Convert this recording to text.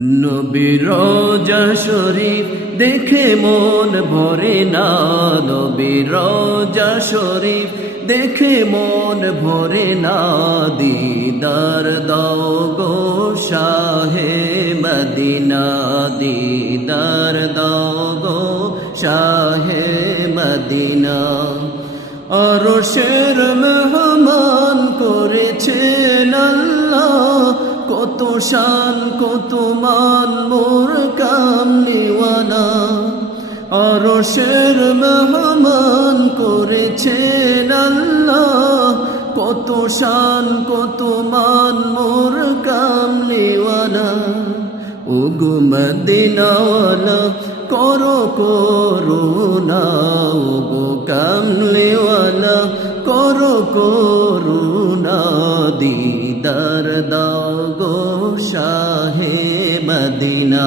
নবীর রওজা শরীফ দেখে মন ভরে না, নবীর রওজা শরীফ দেখে মন ভরে না। দিদার দাও গো শাহে মদিনা, দিদার দাও গো শাহে মদিনা। আরশের মেহমান করেছেন আল্লাহ, কত শান কত মান মোর কামলিওয়ালা। আরশের মেহমান করেছেন আল্লাহ, কত শান কত মান মোর কামলিওয়ালা। ওগো মদিনাওয়ালা করো করুণা, ওগো কামলিওয়ালা করো করুণা। দিদার দাও গো শাহে মদিনা।